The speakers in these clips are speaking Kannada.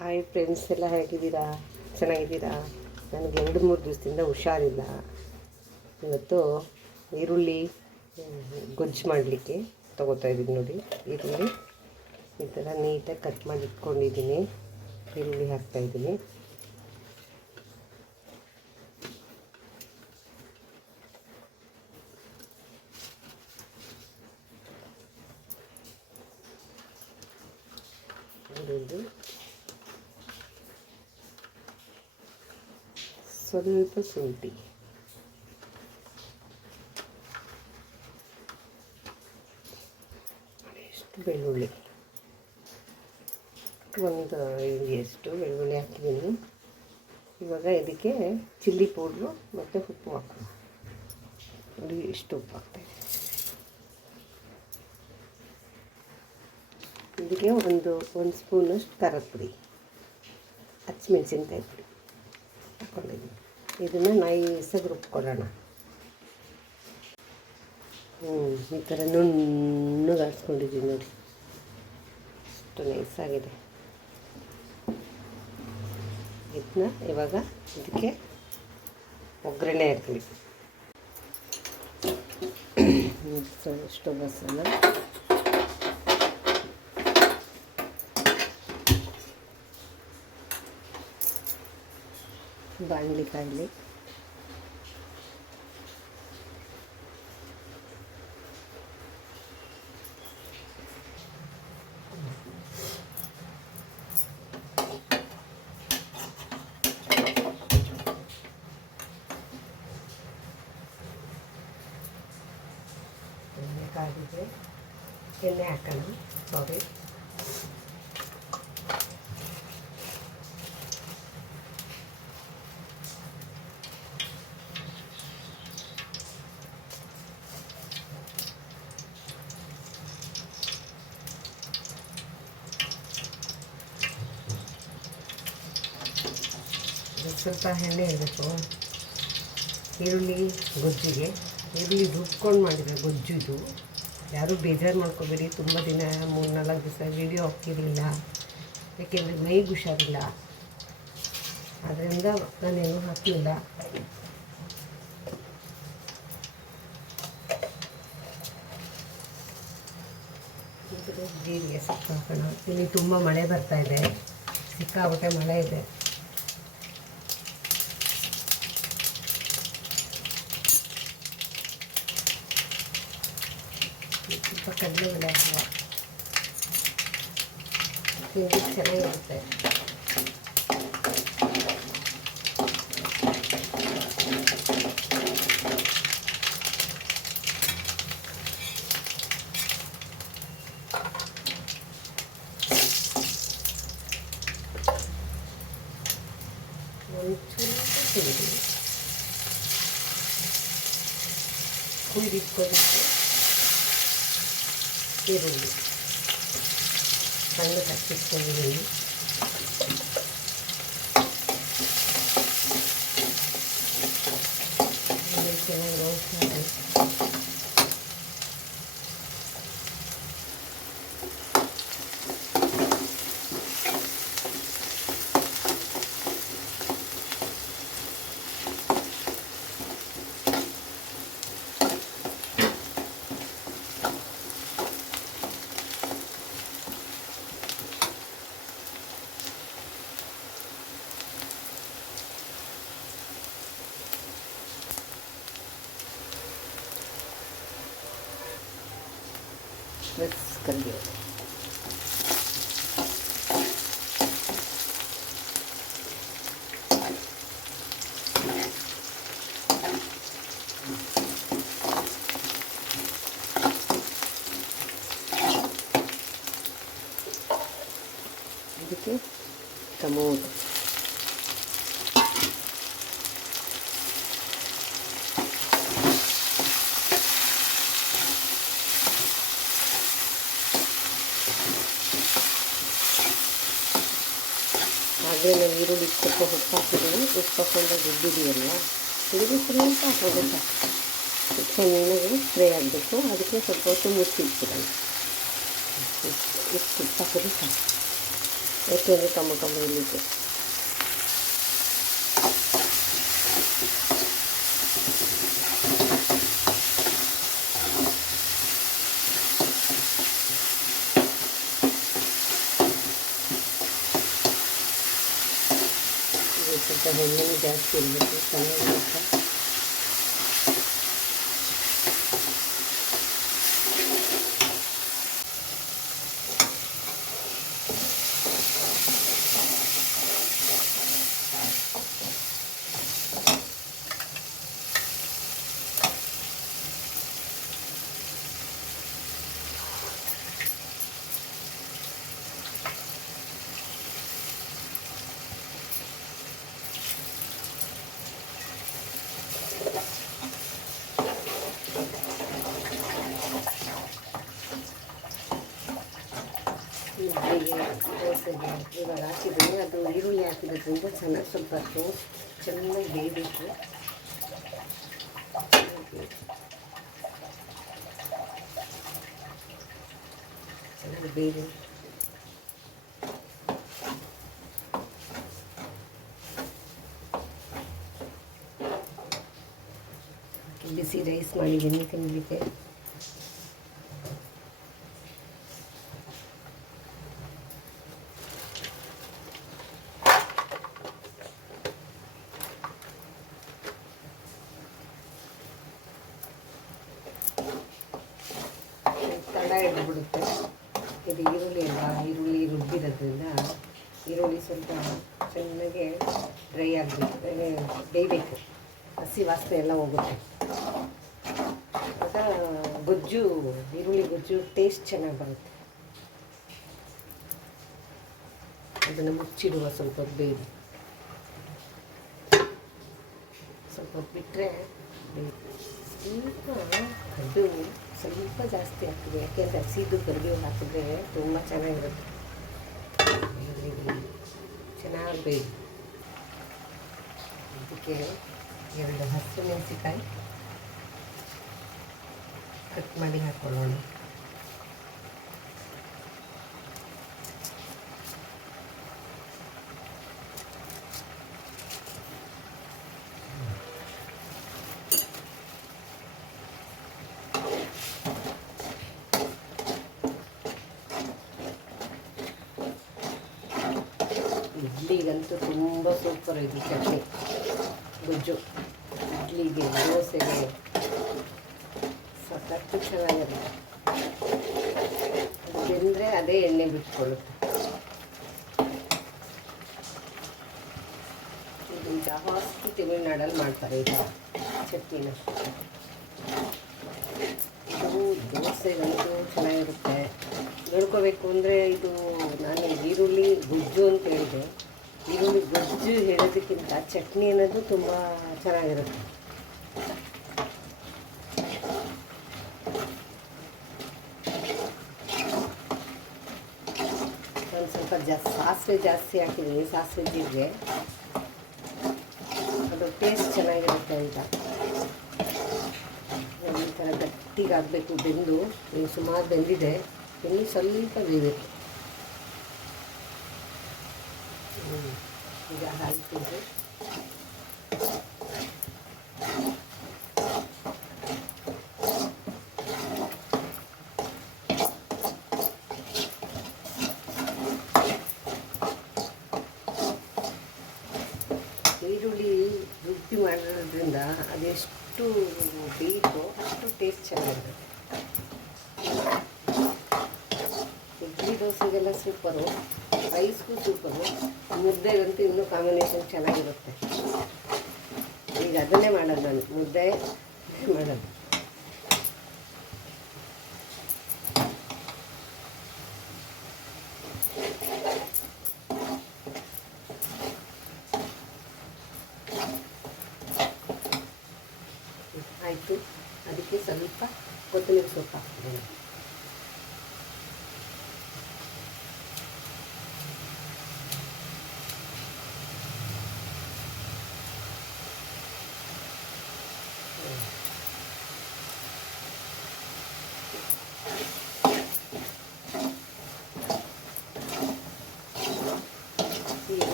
ಹಾಯ್ ಫ್ರೆಂಡ್ಸ್, ಎಲ್ಲ ಹೇಗಿದ್ದೀರಾ? ಚೆನ್ನಾಗಿದ್ದೀರಾ? ನನಗೆ 2-3 ದಿವಸದಿಂದ ಹುಷಾರಿಲ್ಲ. ಇವತ್ತು ಈರುಳ್ಳಿ ಗೊಜ್ಜು ಮಾಡಲಿಕ್ಕೆ ತೊಗೋತಾ ಇದ್ದೀನಿ. ನೋಡಿ, ಈರುಳ್ಳಿ ಈ ಥರ ನೀಟಾಗಿ ಕಟ್ ಮಾಡಿ ಇಟ್ಕೊಂಡಿದ್ದೀನಿ. ಈರುಳ್ಳಿ ಹಾಕ್ತಾಯಿದ್ದೀನಿ. ಸ್ವಲ್ಪ ಶುಂಠಿ, ಎಷ್ಟು ಬೆಳ್ಳುಳ್ಳಿ, ಒಂದು ಎಷ್ಟು ಬೆಳ್ಳುಳ್ಳಿ ಹಾಕಿದ್ದೀನಿ. ಇವಾಗ ಇದಕ್ಕೆ ಚಿಲ್ಲಿ ಪೌಡ್ರು ಮತ್ತು ಉಪ್ಪು ಹಾಕೋಣ. ನೋಡಿ, ಎಷ್ಟು ಉಪ್ಪು ಹಾಕ್ತಾಯಿದೆ. ಇದಕ್ಕೆ ಒಂದು ಸ್ಪೂನಷ್ಟು ಖಾರದ ಪುಡಿ, ಹಸಿಮೆಣಸಿನ್ಕಾಯಿ ಪುಡಿ ಹಾಕ್ಕೊಂಡಿದ್ದೀನಿ. ಇದನ್ನು ನೈಸಾಗಿ ರುಬ್ಕೊಳ್ಳೋಣ. ಈ ಥರ ನುಣ್ಣಗೆ ಹಾಕ್ಕೊಂಡಿದ್ದೀನಿ. ನೋಡಿ, ಅಷ್ಟು ನೈಸಾಗಿದೆ. ಇದನ್ನ ಇವಾಗ ಇದಕ್ಕೆ ಒಗ್ಗರಣೆ ಹಾಕ್ತೀವಿ. ಎಷ್ಟು ಬಸಲ್ಲ ಬಾಣಲಿ ಕಾಯಿಲೆ ಎಣ್ಣೆ ಕಾದಿದೆ. ಎಣ್ಣೆ ಹಾಕೋಣ. ಸಾರಿ, ಸ್ವಲ್ಪ ಎಣ್ಣೆ ಇರಬೇಕು. ಈರುಳ್ಳಿ ಗೊಜ್ಜಿಗೆ ಈರುಳ್ಳಿ ರುಬ್ಕೊಂಡು ಮಾಡಿದರೆ ಗೊಜ್ಜು ಇದು. ಯಾರೂ ಬೇಜಾರು ಮಾಡ್ಕೋಬೇಡಿ. ತುಂಬ ದಿನ 3-4 ದಿವಸ ವೀಡಿಯೋ ಹಾಕಿರಲಿಲ್ಲ, ಏಕೆಂದರೆ ಮೈಗೆ ಹುಷಾರಿಲ್ಲ. ಅದರಿಂದ ನಾನೇನು ಹಾಕಲಿಲ್ಲ. ಜೀರಿಗೆ ಸ್ವಲ್ಪ ಹಾಕೋಣ. ಇಲ್ಲಿ ತುಂಬ ಮಳೆ ಬರ್ತಾಯಿದೆ, ಸಿಕ್ಕಾಪಟ್ಟೆ ಮಳೆ ಇದೆ. ಸ್ವಲ್ಪ ಕಡಲೆಬೇಳೆ ಹಾಕುವ, ತಿಂದಿದ್ದು ಚೆನ್ನಾಗಿರುತ್ತೆ. ಒಂಚೂರು ಕುಯ್ದಿಟ್ಕೊಂಡಿದ್ದು ಈರುಳ್ಳಿ ಸಣ್ಣ ಕಚ್ಚಿಟ್ಕೊಂಡಿದ್ದೀನಿ. ಚೆನ್ನಾಗಿ ರೋಸ್ಟ್ ಮಾಡಿ ಮಿಕ್ಸ್ ಕರಿಬೇವು. ಇದಕ್ಕೆ ಟೊಮೊಟೊ, ಹಾಗೆ ನಾವು ಈರುಳ್ಳಿ ಸ್ವಲ್ಪ ಉಪ್ಪು ಹಾಕಿದ್ದೀವಿ. ಉಪ್ಪು ಹಾಕೊಂಡು ರುಬ್ಬಿದೀವಲ್ಲ, ಇದಕ್ಕೆ ಸ್ವಲ್ಪ ಹಾಕೋದು ಸಾಕು. ಚೆನ್ನಾಗಿ ಫ್ರೈ ಆಗಬೇಕು. ಅದಕ್ಕೆ ಸ್ವಲ್ಪ ಹೊತ್ತು ಮುಚ್ಚಿಟ್ಬಿಡೋಣ. ಇಷ್ಟು ಉಪ್ಪು ಹಾಕೋದು ಸಾಕು. ಯಾಕೆಂದರೆ ಟೊಮೊಟೊ ಬೇಯಲಿಕ್ಕೆ. ಸ್ವಲ್ಪ ಎಣ್ಣೆ ಜಾಸ್ತಿ ಇರಬೇಕು, ಚೆನ್ನಾಗಿರುತ್ತೆ. ಇಡ್ಲಿಗೆ, ದೋಸೆಗೆ ಇವಾಗ ಹಾಕಿದ್ದೀನಿ. ಅದು ಈರುಳ್ಳಿ ಹಾಕಿರೋದ್ರಿಂದ ಚೆನ್ನಾಗಿ ಸ್ವಲ್ಪ ಟೋಸ್ಟ್ ಚೆನ್ನಾಗಿ ಬೇಯಬೇಕು. ಚೆನ್ನಾಗಿ ಬೇರೆ ಬಿಸಿ ರೈಸ್ ಮಾಡಿದ್ದೀನಿ ತಿನ್ನಲಿಕ್ಕೆ. ತಡ ಹಿಡಿದ್ಬಿಡುತ್ತೆ ಇದು ಈರುಳ್ಳಿ ಅಲ್ವಾ, ಈರುಳ್ಳಿ ರುಬ್ಬಿರೋದ್ರಿಂದ ಈರುಳ್ಳಿ ಸ್ವಲ್ಪ ಚೆನ್ನಾಗಿ ಡ್ರೈ ಆಗಬೇಕು, ಬೇಯಬೇಕು, ಹಸಿ ವಾಸನೆ ಎಲ್ಲ ಹೋಗುತ್ತೆ. ಆಗ ಗೊಜ್ಜು, ಈರುಳ್ಳಿ ಗೊಜ್ಜು ಟೇಸ್ಟ್ ಚೆನ್ನಾಗಿ ಬರುತ್ತೆ. ಅದನ್ನು ಮುಚ್ಚಿಡುವ ಸ್ವಲ್ಪ ಹೊತ್ತು ಬೇಯಿಸಿ, ಸ್ವಲ್ಪ ಹೊತ್ತು ಬಿಟ್ಟರೆ ಸ್ವಲ್ಪ ಅದು ಸ್ವಲ್ಪ ಜಾಸ್ತಿ ಆಗ್ತದೆ. ಯಾಕೆಂದರೆ ಹಸಿದು ಕರಿಬೇವು ಹಾಕಿದ್ರೆ ತುಂಬ ಚೆನ್ನಾಗಿರುತ್ತೆ. ಚೆನ್ನಾಗಿ ಬೇಯಿಸಿ ಅದಕ್ಕೆ 2 ಹಸಿಮೆಣಸಿಕಾಯಿ ಕಟ್ ಮಾಡಿ ಹಾಕ್ಕೊಳ್ಳೋಣ. ಇಡ್ಲಿಗಂತೂ ತುಂಬ ಸೂಪರ್ ಇದು ಚಟ್ನಿ ಗೊಜ್ಜು. ಇಡ್ಲಿಗೆ, ದೋಸೆಗೆ ಸಖತ್ತು ಚೆನ್ನಾಗಿರುತ್ತೆ. ಅದು ಬೆಂದರೆ ಅದೇ ಎಣ್ಣೆ ಬಿಟ್ಕೊಳ್ಳುತ್ತೆ. ಇದು ಜಾಸ್ತಿ ತಮಿಳ್ನಾಡಲ್ಲಿ ಮಾಡ್ತಾರೆ ಇದು ಚಟ್ನಿನ. ಇದು ದೋಸೆಗಂತೂ ಚೆನ್ನಾಗಿರುತ್ತೆ. ನೋಡ್ಕೋಬೇಕು ಅಂದರೆ ಇದು ನಾನು ಈರುಳ್ಳಿ ಗೊಜ್ಜು ಅಂತ ಹೇಳಿದೆ. ಈರುಳ್ಳಿ ಗೊಜ್ಜು ಹೇಳೋದಕ್ಕಿಂತ ಚಟ್ನಿ ಅನ್ನೋದು ತುಂಬ ಚೆನ್ನಾಗಿರುತ್ತೆ. ಒಂದು ಸ್ವಲ್ಪ ಸಾಸಿವೆ ಜಾಸ್ತಿ ಹಾಕಿದ್ದೀನಿ, ಸಾಸಿವೆ ಜೀರಿಗೆ, ಅದು ಟೇಸ್ಟ್ ಚೆನ್ನಾಗಿರುತ್ತೆ ಅಂತ. ಈ ಥರ ಗಟ್ಟಿಗಾಗಬೇಕು ಬೆಂದು. ಸುಮಾರು ಬೆಂದಿದೆ, ಇನ್ನು ಸ್ವಲ್ಪ ಬೇಯಬೇಕು. ಈಗ ಹಾಕ್ತಿದ್ದೆ ಈರುಳ್ಳಿ ರುಬ್ಬಿ ಮಾಡೋದ್ರಿಂದ ಅದೆಷ್ಟು ಬೇಕೋ ಅಷ್ಟು ಟೇಸ್ಟ್ ಚೆನ್ನಾಗಿರುತ್ತೆ. ಇಡ್ಲಿ ದೋಸೆಗೆಲ್ಲ ಸೂಪರು, ರೈಸ್ಗೂ ಸೂಪರು, ಮುದ್ದೆಗಂತೂ ಇನ್ನೂ ಕಾಂಬಿನೇಷನ್ ಚೆನ್ನಾಗಿರುತ್ತೆ. ಈಗ ಅದನ್ನೇ ಮಾಡೋದು ನಾನು, ಮುದ್ದೆ ಮಾಡೋದು. ಆಯಿತು, ಅದಕ್ಕೆ ಸ್ವಲ್ಪ ಕೊತ್ತಂಬರಿ ಸೊಪ್ಪು ಹಾಕ್ತೀನಿ.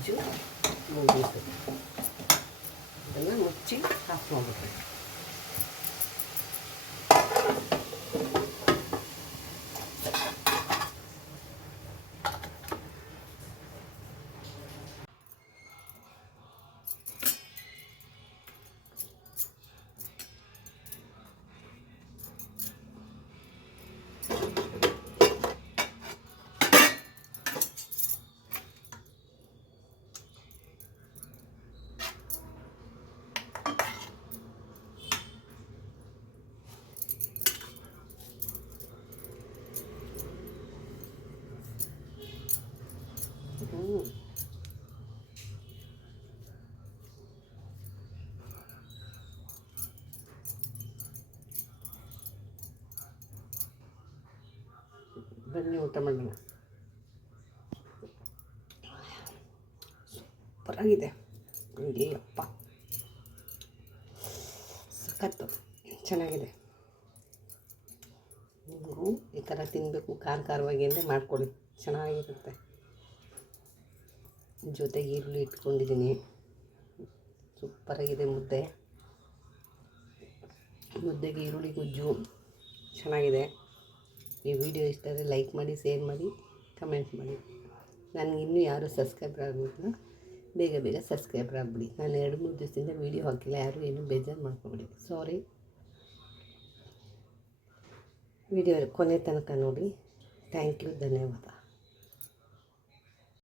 ಗೊಜ್ಜು ಮುಗೀತು. ಅದನ್ನು ಮುಚ್ಚಿ ಆಫ್ ಮಾಡಿಬಿಡ್ರಿ. ಬನ್ನಿ ಊಟ ಮಾಡೋಣ. ಸೂಪರಾಗಿದೆ. ನನಗೆ ಅಪ್ಪ ಸಖತ್ತು ಚೆನ್ನಾಗಿದೆ. ನೀವು ಈ ಥರ ತಿನ್ನಬೇಕು, ಖಾರವಾಗಿ ಅಂದರೆ ಮಾಡ್ಕೊಳ್ಳಿ, ಚೆನ್ನಾಗಿರುತ್ತೆ. ಜೊತೆಗೆ ಈರುಳ್ಳಿ ಇಟ್ಕೊಂಡಿದ್ದೀನಿ. ಸೂಪರಾಗಿದೆ ಮುದ್ದೆಗೆ ಈರುಳ್ಳಿ ಗೊಜ್ಜು ಚೆನ್ನಾಗಿದೆ. ಈ ವಿಡಿಯೋ ಇಷ್ಟ ಆದರೆ ಲೈಕ್ ಮಾಡಿ, ಶೇರ್ ಮಾಡಿ, ಕಮೆಂಟ್ ಮಾಡಿ. ನನಗೆ ಇನ್ನೂ ಯಾರೂ ಸಬ್ಸ್ಕ್ರೈಬರ್ ಆಗೋದಿಲ್ಲ, ಬೇಗ ಸಬ್ಸ್ಕ್ರೈಬರ್ ಆಗಿಬಿಡಿ. ನಾನು 2-3 ದಿವಸದಿಂದ ವೀಡಿಯೋ ಹಾಕಿಲ್ಲ, ಯಾರೂ ಏನೂ ಬೇಜಾರು ಮಾಡ್ಕೊಬಿಡಿ. ಸಾರಿ. ವಿಡಿಯೋ ಕೊನೆ ತನಕ ನೋಡಿ. ಥ್ಯಾಂಕ್ ಯು, ಧನ್ಯವಾದ.